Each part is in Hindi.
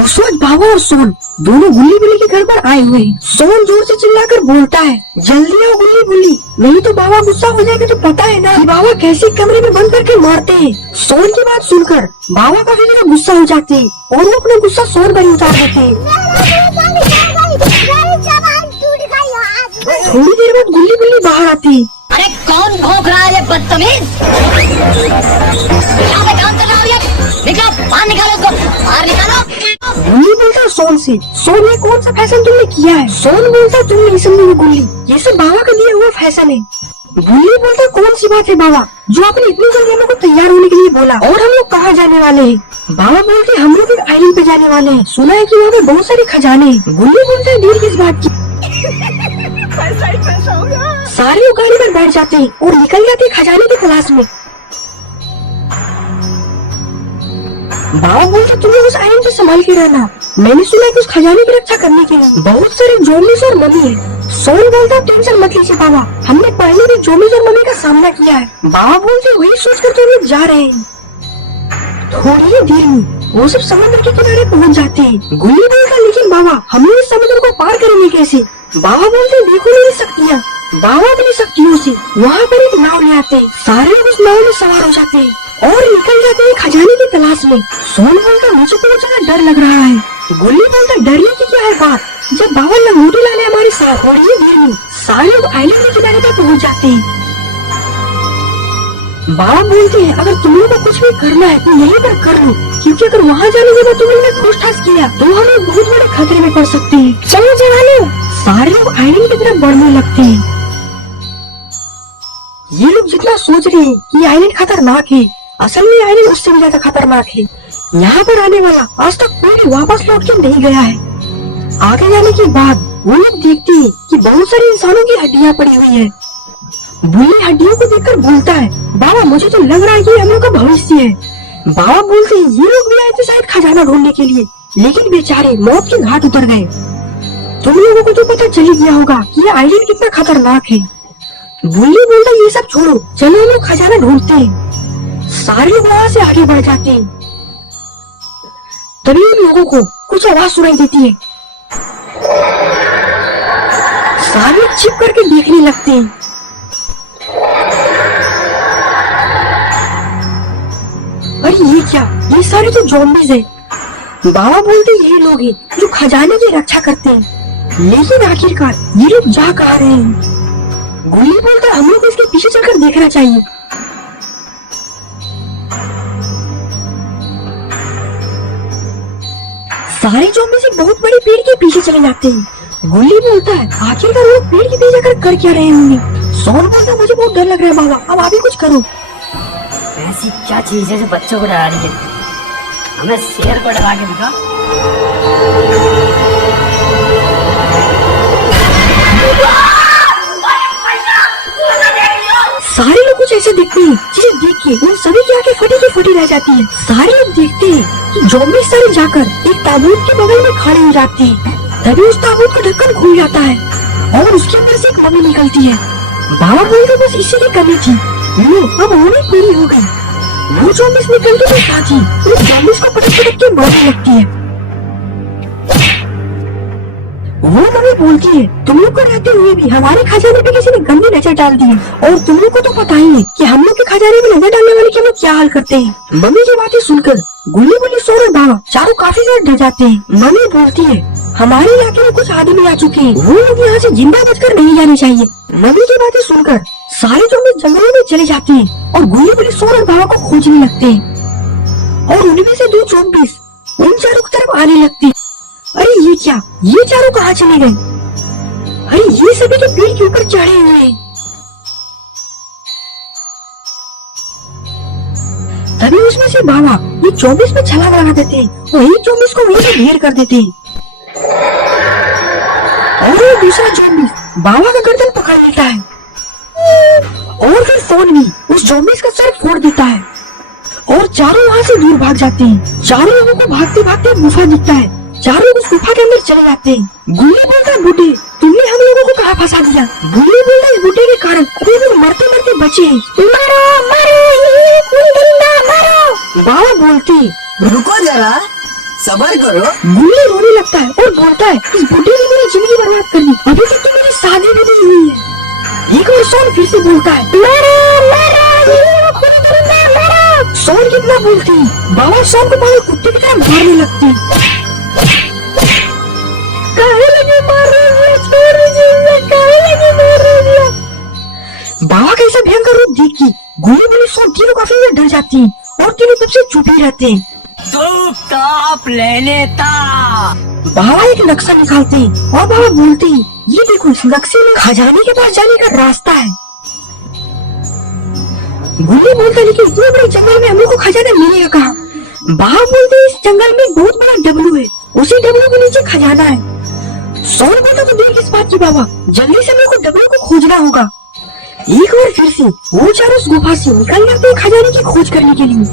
दोस्तों आज बाबा और सोन दोनों गुल्ली बुल्ली के घर पर आए हुए हैं। सोन जोर से चिल्लाकर बोलता है, जल्दी आओ गुल्ली बुल्ली, नहीं तो बाबा गुस्सा हो जाएगा। तो पता है ना कि बाबा कैसे कमरे में बंद करके मारते हैं। सोन की बात सुनकर बाबा काफी ज्यादा गुस्सा हो जाते हैं और वो अपना गुस्सा सोन पर ही उतार देते हैं। थोड़ी देर बाद गुल्ली बुल्ली बाहर आती है। अरे कौन भौंक रहा है ये बदतमीज? यहाँ पे काम चल रहा है, निकालो बाहर, निकालो उसको बाहर, निकालो। गुल्ली बोलता है सोन से, सोन ये कौन सा फैशन तुमने किया है? सोन बोलता तुम नहीं समझोगे गुल्ली, ये सब बाबा का दिया हुआ फैशन है। गुल्ली बोलता कौन सी बात है बाबा जो आपने इतनी जल्दी हम लोग को तैयार होने के लिए बोला, और हम लोग कहाँ जाने वाले हैं? बाबा बोलते हम लोग एक आइलैंड पे जाने वाले हैं, सुना है कि वहाँ पे बहुत सारे खजाने हैं। गुल्ली बोलता है देर किस बात की? पैसा हो गया। सारे लोग गाड़ी पर बैठ जाते हैं और निकल जाते हैं खजाने की तलाश में। बाबा बोलते तुम लोग उस आइलैंड पे संभाल के रहना, मैंने सुना है कि उस खजाने की रक्षा करने के लिए बहुत सारे ज़ॉम्बीज़ और मम्मी है। सोन बोलता टेंशन मत लीजिए बाबा, हमने पहले भी ज़ॉम्बीज़ और मम्मी का सामना किया है। बाबा बोलते वही सोचकर तो लोग जा रहे हैं। थोड़ी ही देर में वो सब समुद्र के किनारे पहुंच जाते हैं। गुल्ली बोलता लेकिन बाबा हम लोग इस समुद्र को पार करेंगे कैसे? बाबा बोलते देखो मेरी शक्तियाँ। बाबा अपनी शक्तियों से वहाँ पर एक नाव ले आते हैं। सारे लोग उस नाव में सवार हो जाते हैं और निकल जाते हैं खजाने की तलाश में। सोन बोलता मुझे बहुत ज्यादा डर लग रहा है। गुल्ली बोलता डरने की क्या है बात, जब बाबा लंगोटी लाने हमारे साथ, थोड़ी ही देर में सारे लोग आइलैंड के किनारे पर पहुँच जाते हैं। बाबा बोलते हैं अगर तुम लोग को कुछ भी करना है तो यहीं पर कर लो, क्योंकि अगर वहाँ जाने के बाद तुम लोग ने पूछताछ किया तो हम लोग बहुत बड़े खतरे में पड़ सकते हैं। चलो जवानों, सारे लोग आइलैंड की तरफ बढ़ने लगते हैं। ये लोग जितना सोच रहे हैं कि आइलैंड खतरनाक है, असल में आइलैंड उससे भी ज्यादा खतरनाक है। यहाँ पर आने वाला आज तक कोई वापस लौट के नहीं गया है। आगे जाने के बाद वो लोग देखते हैं कि बहुत सारे इंसानों की हड्डियाँ पड़ी हुई है। बुल्ली हड्डियों को देखकर बोलता है बाबा मुझे तो लग रहा है कि हम लोग का भविष्य है। बाबा बोलते हैं ये लोग भी आए थे शायद खजाना ढूंढने के लिए, लेकिन बेचारे मौत के घाट उतर गए। तुम लोगों को तो पता चल ही गया होगा कि ये आइलैंड कितना खतरनाक है। बुल्ली बोलता ये सब छोड़ो, चलो हम लोग खजाना ढूंढते हैं। सारे लोग वहाँ से आगे बढ़ जाते हैं। तभी उन लोगों को कुछ आवाज सुनाई देती है। सारे लोग छिप करके देखने लगते हैं। अरे ये क्या, ये सारे तो ज़ॉम्बीज़ है। बाबा बोलते ये लोग हैं जो खजाने की रक्षा करते हैं, लेकिन आखिरकार ये लोग जा कहाँ रहे हैं? गुल्ली बोलता हम लोग इसके पीछे चलकर देखना चाहिए। सारे ज़ॉम्बीज़ एक बहुत बड़े पेड़ के पीछे चले जाते हैं। गुल्ली बोलता है आखिरकार वो पेड़ के पीछे जाकर कर क्या रहे होंगे? सोन बोलता मुझे बहुत डर लग रहा है बाबा, अब आप ही कुछ करो। ऐसी क्या चीज है जो बच्चों को डरा रही है? हमें शेर को डरा के दिखा। सारे लोग कुछ ऐसे देखते हैं जिसे देख के उन सभी की आंखें फटी की फटी रह जाती है। सारे लोग देखते हैं कि ज़ॉम्बी सारे जाकर एक ताबूत के बगल में खड़े हो जाते हैं। तभी उस ताबूत का ढक्कन खुल जाता है और उसके अंदर से एक मम्मी निकलती है। बाबा बोलते बस इसी की कमी थी, लो अब होनी पूरी हो गई। वो ज़ॉम्बीज़ निकलते के साथ ही उस ज़ॉम्बीज़ को पटक के मारने लगती है। वो मम्मी बोलती है तुम लोग को रहते हुए भी हमारे खजाने पे किसी ने गंदी नजर डाल दी है, और तुम लोग को तो पता ही है कि हम लोग के खजाने में नजर डालने वाले के हम लोग क्या हाल करते हैं। मम्मी की बातें सुनकर गुल्ली बुल्ली सोन और बाबा चारों काफी ज्यादा डर जाते हैं। मम्मी बोलती है हमारे इलाके में कुछ आदमी आ चुके हैं, वो लोग यहाँ से जिंदा बचकर नहीं जाने चाहिए। मम्मी की बातें सुनकर सारे ज़ॉम्बीज़ जंगलों में चले जाते हैं और गुल्ली बुल्ली सोन और बाबा को खोजने लगते हैं, और उनमें से दो ज़ॉम्बीज़ उन चारों की तरफ आने लगते हैं। अरे ये क्या, ये चारों कहाँ चले गए? अरे ये सभी तो पेड़ के ऊपर चढ़े हुए हैं। तभी उसमें से बाबा ये 24 में छलांग लगा देते हैं और एक 24 को वहीं से ढेर कर देते हैं, और ये दूसरा ज़ॉम्बी बाबा का गर्दन पकड़ लेता है, और फिर फोन भी उस ज़ॉम्बीज़ का सर फोड़ देता है, और चारों वहाँ से दूर भाग जाते हैं। चारों लोगों को भागते भागते गुफा दिखता है। चारों लोग उस गुफा के अंदर चले जाते हैं। गुल्ली बोलता है बूढ़े तुमने हम लोगों को कहाँ फंसा दिया? गुल्ली बोलता है इस बूढ़े के कारण अभी लोग मरते मरते बचे हैं। मारो मारो ये कोई बंदा मारो। बाबा बोलते रुको जरा, सबर करो। गुल्ली रोने लगता है और बोलता है इस बुढ़े ने मेरी जिंदगी बर्बाद कर दी, अभी तक तो मेरी शादी भी नहीं हुई है। एक बार सोन फिर से बोलता है सोन कितना बोलती, बाबा सोन को पागल कुत्ते की तरह मारने लगती। बाबा का ऐसा भयंकर रूप देख के गुल्ली बुल्ली सोन तीनों काफी डर जाती हैं और तीनों तब से चुप ही रहते हैं। चुपचाप लेने था। बाबा एक नक्शा निकालते हैं और बाबा बोलते हैं ये देखो इस नक्शे में खजाने के पास जाने का रास्ता है। गुल्ली बोलता है लेकिन इतने बड़े जंगल में हम लोग को खजाना मिलेगा कहाँ? बाबा बोलते हैं इस जंगल में एक बहुत बड़ा डब्लू है, उसी डब्लू के नीचे खजाना है। सोन बोलता तो देख इस बात की बाबा, जल्दी से हम लोग को डब्लू को खोजना होगा। एक बार फिर से वो चारों उस गुफा से निकल जाते हैं खजाने की खोज करने के लिए।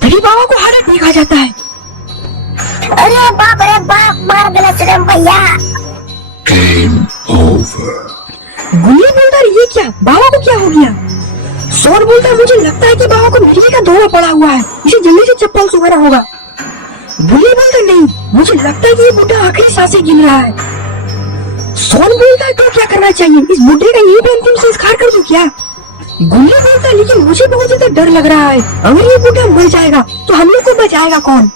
तभी बाबा को हालत देखा जाता है। अरे बाप मार देना चरम भैया। Game over. गुल्ली बोलता है ये क्या, बाबा को क्या हो गया? सोन बोलता है मुझे लगता है कि बाबा को मिर्गी का दौरा पड़ा हुआ है, इसे जल्दी से चप्पल से उगाना होगा। गुल्ली बोलता है नहीं, मुझे लगता है कि ये बुढ़ा आखिरी सांसें गिन रहा है। सोन बोलता है तो क्या करना चाहिए, इस बुढ़े का यही पे अंतिम संस्कार कर दूं क्या? गुल्ली बोलता है लेकिन मुझे बहुत ज्यादा डर लग रहा है, अगर ये बुढ़ा मर जाएगा तो हम लोग को बचाएगा कौन?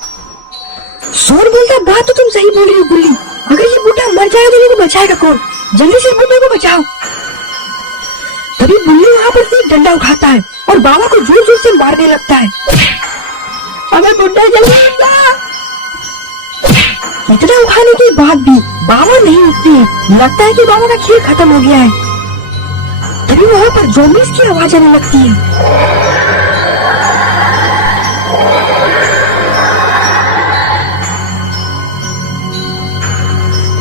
सोन बोलता है बात तो तुम सही बोल रही हो गुल्ली, अगर ये बुढ़ा मर जाएगा तो इनको बचाएगा कौन? जल्दी से बुढ़े को बचाओ। तभी गुल्ली वहाँ पर से एक डंडा उठाता है और बाबा को जोर जोर से मारने लगता है। अबे बुढ़ा जल्दी उठा। इतना उठाने के बाद भी बाबा नहीं उठते, लगता है कि बाबा का खेल खत्म हो गया है। तभी वहाँ पर ज़ॉम्बीज़ की आवाज आने लगती है।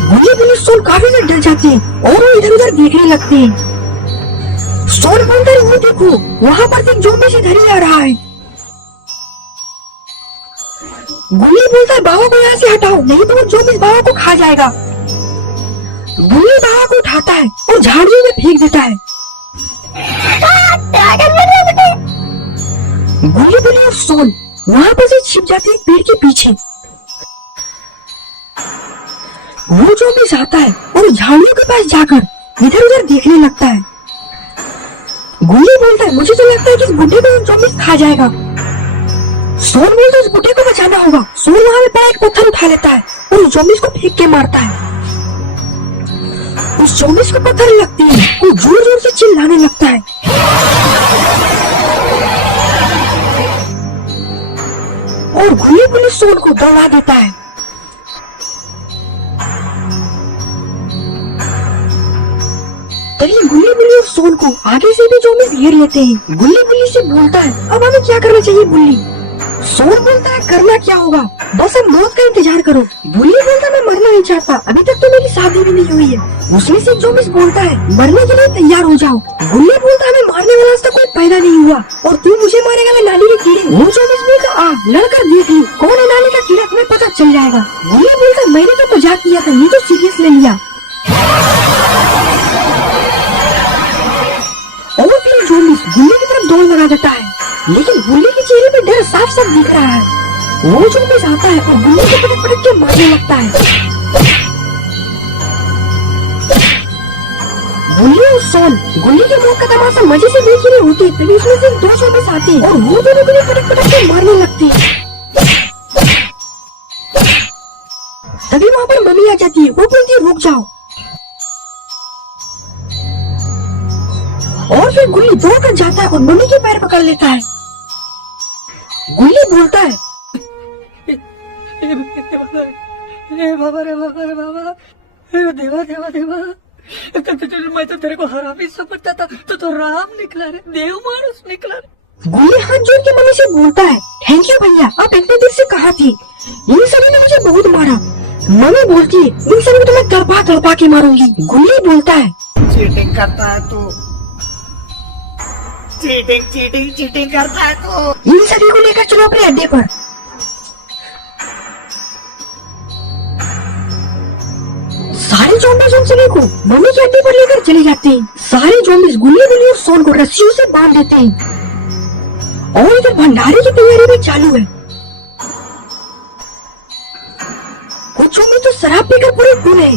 गुल्ली बुल्ली सोन काफी से डर जाते हैं और वो इधर उधर देखने लगते हैं। सोन बोलता है वो देखो वहाँ पर एक ज़ॉम्बी से धरी आ रहा है। गुल्ली बोलता है बाबा को यहाँ से हटाओ, नहीं तो वो ज़ॉम्बी बाबा को खा जाएगा। गुल्ली बाबा को उठाता है और झाड़ियों में फेंक देता है। गुल्ली बुल्ली और सोन वहाँ पर से छिप जाते हैं पेड़ के पीछे। वो ज़ॉम्बी आता है और झाड़ियों के पास जाकर इधर उधर देखने लगता है। गुल्ली बोलता है मुझे तो लगता है कि इस बुढ़े को ज़ॉम्बी खा जाएगा। सोन बोलता है इस बुढ़े को बचाना होगा। सोन वहाँ में बड़ा एक पत्थर उठा लेता है और उस ज़ॉम्बी को फेंक के मारता है। उस ज़ॉम्बी को पत्थर लगती है, वो जोर जोर से चिल्लाने लगता है। और गुल्ली बुल्ली सोन को दौड़ा देता है। तभी गुल्ली बुल्ली और सोन को आगे से भी ज़ॉम्बीज़ घेर लेते हैं। गुल्ली बुल्ली से बोलता है अब हमें क्या करना चाहिए बुल्ली? सोन बोलता है करना क्या होगा, बस हम मौत का इंतजार करो। बुल्ली बोलता है मैं मरना नहीं चाहता, अभी तक तो मेरी शादी भी नहीं हुई है। उसमें से ज़ॉम्बीज़ बोलता है मरने के लिए तैयार हो जाओ। गुल्ली बोलता है मैं मारने वाला तक कोई पैदा नहीं हुआ और तू मुझे मारेगा मैं नाली के कीड़े। वो ज़ॉम्बीज़ बोलता आ लड़कर देख ली कौन है नाली का कीड़ा, तुम्हें पता चल जाएगा। गुल्ली बोलता है मैंने तो मजाक किया था, ये तो सीरियस ले लिया। और फिर ज़ॉम्बीज़ गुल्ली की तरफ दौड़ लगा देता है, लेकिन गुल्ली के चेहरे पे डर साफ साफ दिख रहा है। वो ज़ॉम्बीज़ आता है और गुल्ली को पटक पटक के मारने लगता है। गुल्ली और सोन गुल्ली की मौत का तमाशा मजे से देख रहे होते, तभी उसमें से दो ज़ॉम्बीज़ आते हैं और वो दोनों को पटक पटक के मारने लगते हैं। तभी वहाँ पर मम्मी आ जाती है, वो बोलती है रुक जाओ। और फिर गुल्ली दौड़ कर जाता है और मम्मी के पैर पकड़ लेता है। गुल्ली बोलता है देवा मैं तो तेरे को हरामी समझता था, तो राम निकला रे, देव मानुस निकला रे। गुल्ली हाथ जोड़ के मम्मी से बोलता है थैंक यू भैया, आप इतने देर से कहाँ थी? इन सभी ने मुझे बहुत मारा। मम्मी बोलती है इन सभी को तो मैं तड़पा तड़पा के मारूंगी। गुल्ली बोलता है चीटिंग करता है तू, चीटिंग करता है तू। इन सभी को लेकर चलो अपने अड्डे पर। सारे सारे ज़ॉम्बीज़ उन सभी को मम्मी के अड्डे पर लेकर चले जाते हैं। सारे ज़ॉम्बीज़ गुल्ली गुल्ली और सोन को रस्सियों से बांध देते हैं और इधर भंडारे की तैयारी भी चालू है। कुछ ज़ॉम्बी तो शराब पीकर पूरे फूल है।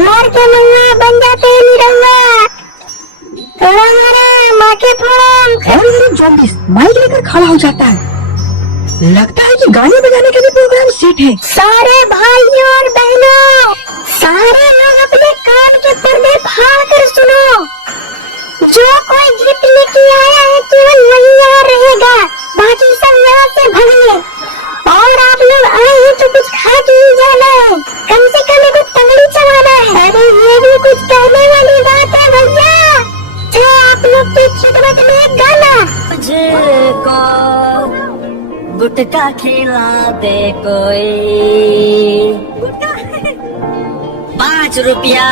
मार के मंगा बन जाते हैं निरंगा। थोड़ा मारा माँ के प्रणाम। और इधर ज़ॉम्बीज़ माइक लेकर खड़ा हो जाता है। लगता है कि गाने बजाने का भी प्रोग्राम सेट है। सारे भाइयों और बहनों, सारे लोग अपने कान के पर्दे फाड़ कर सुनो। जो कोई गिफ्ट लेके आया है केवल वही यहाँ रहेगा, बाकी सब यहाँ से भागे। और आप लोग आए हैं तो कुछ खा के ही जाना है, कम से कम एक तंगड़ी चबाना है। अरे ये भी कुछ कहने वाली बात है भैया। तो आप लोग की खिदमत में एक गाना। मुझको गुटका खिला दे कोई, 5 रुपया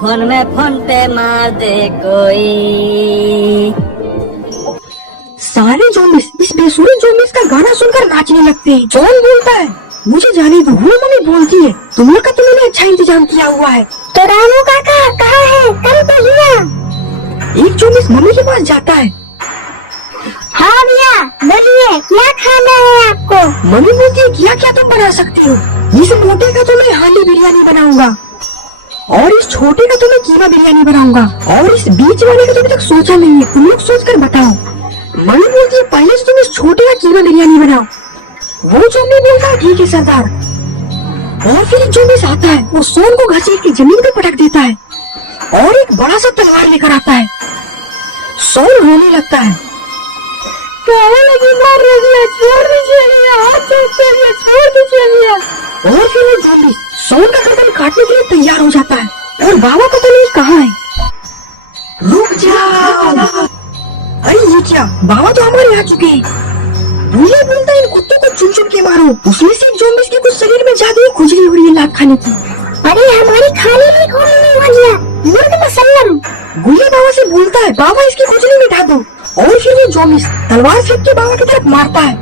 फोन में फोन पे मार दे कोई। सारे ज़ॉम्बीज़ इस बेसुरे ज़ॉम्बीज़ का गाना सुनकर नाचने लगते हैं। जॉन बोलता है, मुझे जाने दो। वो मम्मी बोलती है, तुम लोग का तो मैंने अच्छा इंतजाम किया हुआ है। तो रामू काका कहाँ है? कल तो भैया। एक ज़ॉम्बीज़ मम्मी के पास जाता है। हाँ भैया बोलिए, क्या खाना है आपको? मम्मी बोलती है, क्या क्या तुम बना सकती हो? इस मोटे का तो मैं हांडी बिरयानी बनाऊंगा और इस छोटे का तो मैं कीमा बिरयानी बनाऊंगा और इस बीच वाले का तो अभी तक सोचा नहीं है, तुम लोग सोच कर बताओ। मम्मी बोलती है, पहले से तुम इस छोटे का कीमा बिरयानी बनाओ। वो ज़ॉम्बी बोलता है, ठीक है सरदार। और फिर एक ज़ॉम्बी आता है, वो सोन को घसीट के जमीन पे पटक देता है और एक बड़ा सा तलवार लेकर आता है। सोन रोने लगता है, मार दिया, छोड़ दीजिए भैया, हाथ छोड़ दीजिए भैया। और फिर वो ज़ॉम्बी सोन का गर्दन काटने के लिए तैयार हो जाता है और बाबा पता नहीं कहाँ है। रुक जाओ। अरे ये क्या, बाबा तो हमारे आ चुके हैं। भूलिया बोलता है, इन कुत्तों को चुन चुन के मारो। उसमें से ज़ॉम्बीज़ के कुछ शरीर में जादुई खुजली हो रही है लात खाने की। अरे हमारी खाने में कौन नहीं वालिया, मुर्ग मसल्लम। भूलिया बाबा से बोलता है, बाबा इसकी खुजली मिटा दो। और फिर वो ज़ॉम्बीज़ तलवार फेंक के बाबा की तरफ मारता है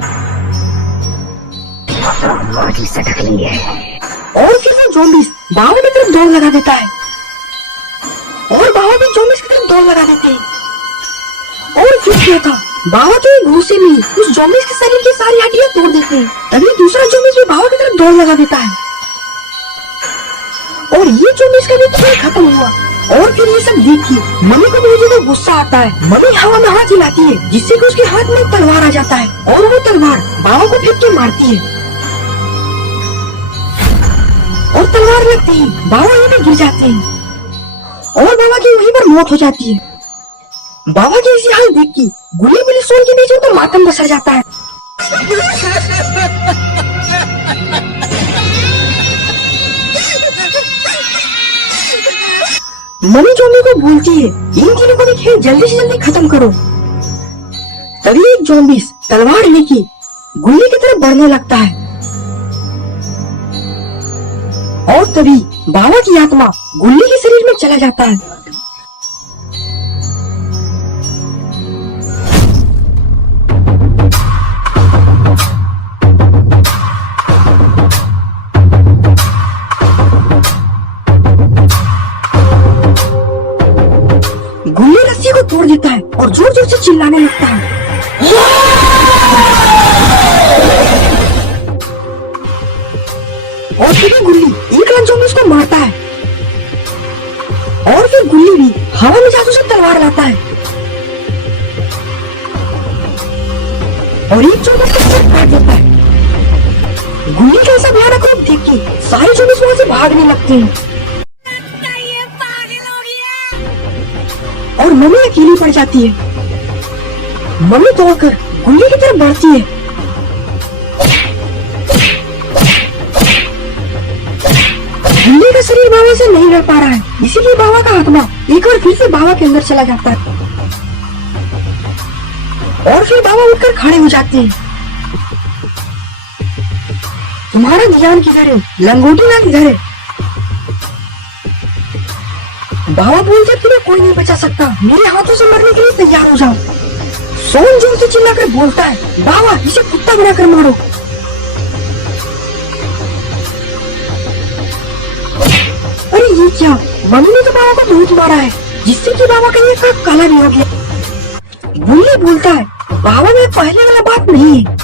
और फिर वो ज़ॉम्बीज़ बाबा की तरफ दौड़ लगा देता है और बाबा भी ज़ॉम्बीज़ की तरफ दौड़ लगा देते हैं। और फिर क्या था, बाबा तो एक घूसे में उस ज़ॉम्बीज़ के शरीर की सारी हड्डियां तोड़ देते हैं। तभी दूसरा ज़ॉम्बीज़ भी बाबा की तरफ दौड़ लगा देता है और ये ज़ॉम्बीज़ का भी खेल खत्म हुआ। और फिर ये सब देख के मम्मी को बहुत ज्यादा गुस्सा आता है। मम्मी हवा में हाथ हिलाती है जिससे कि उसके हाथ में तलवार आ जाता है और वो तलवार बाबा को फेंक के मारती है और तलवार लगते ही बाबा वहीं पे गिर जाते हैं और बाबा की वहीं पर मौत हो जाती है। बाबा की ऐसी हाल देख के गुल्ली गुल्ली सोन के बीच में तो मातम बसर जाता है। मम्मी ज़ॉम्बी को बोलती है, इन तीनों को भी खेल जल्दी से जल्दी खत्म करो। तभी एक ज़ॉम्बी तलवार लेके गुल्ली की तरफ बढ़ने लगता है और तभी बाबा की आत्मा गुल्ली के शरीर में चला जाता है। गुल्ली रस्सी को तोड़ देता है और जोर जोर से चिल्लाने लगता है। और फिर गुल्ली एक लाख ज़ॉम्बीज़ को मारता है और फिर गुल्ली भी हवा में जादू से तलवार लाता है और एक ज़ॉम्बी को सिर काट देता है। गुल्ली का ऐसा भयानक रूप देख के सारे ज़ॉम्बीज़ वहां से भागने लगते हैं और मम्मी अकेली पड़ जाती है। मम्मी दौड़कर गुल्ली की तरफ बढ़ती है गुल्ली का शरीर बाबा से नहीं लड़ पा रहा है, इसीलिए बाबा का आत्मा एक बार फिर से बाबा के अंदर चला जाता है और फिर बाबा उठकर खड़े हो जाते हैं। तुम्हारा ध्यान किधर है? लंगोटी ना किधर है? बाबा बोलते, तुम्हें कोई नहीं बचा सकता, मेरे हाथों से मरने के लिए तैयार हो जाओ। सोन जोर से चिल्लाकर बोलता है, बाबा इसे कुत्ता बनाकर मारो। नहीं किया, मम्मी ने तो बाबा को बहुत मारा है, जिससे कि बाबा का एक आंख काला भी हो गया। बुल्ली बोलता है बाबा में पहले वाला बात नहीं है।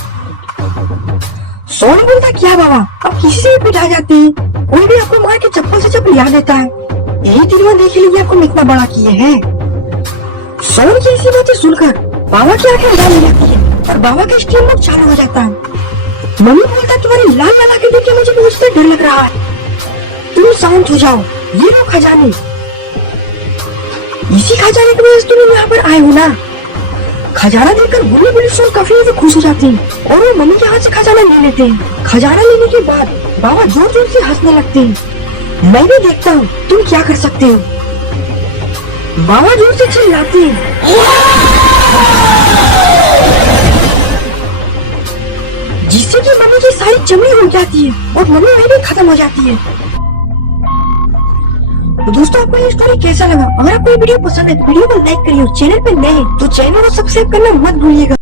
सोनू बोलता क्या बाबा, अब किसी से भी पिटा जाते हैं, कोई भी आपको मार के चप्पल से चप्पल लिया देता है, यही दिन देख लीजिए आपको इतना बड़ा किए हैं। सोनू की ऐसी बातें सुनकर बाबा की आंखें लाल हो जाती है और बाबा का स्टीम मोड चालू हो जाता है। मम्मी बोलता तुम्हारी लाल लगा के देख के मुझे बहुत से डर लग रहा है, तुम शांत हो जाओ, ये लो खजाने, इसी खजाने की वजह से तुम यहाँ पर आए हो ना। खजाना देखकर बुल्ली बुल्ली सोन काफी ज्यादा खुश हो जाते हैं और वो मम्मी के हाथ से खजाना ले लेते हैं। खजाना लेने के बाद बाबा जोर जोर से हंसने लगते हैं। मैं भी देखता हूँ तुम क्या कर सकते हो। बाबा जोर से चिल्लाते हैं, जिससे कि मम्मी की सारी चमड़ी उड़ जाती है और मम्मी वही भी खत्म हो जाती है। तो दोस्तों आपको ये स्टोरी कैसा लगा? अगर आपको ये वीडियो पसंद है तो वीडियो को लाइक करिए, चैनल पे नए हैं तो चैनल को सब्सक्राइब करना मत भूलिएगा।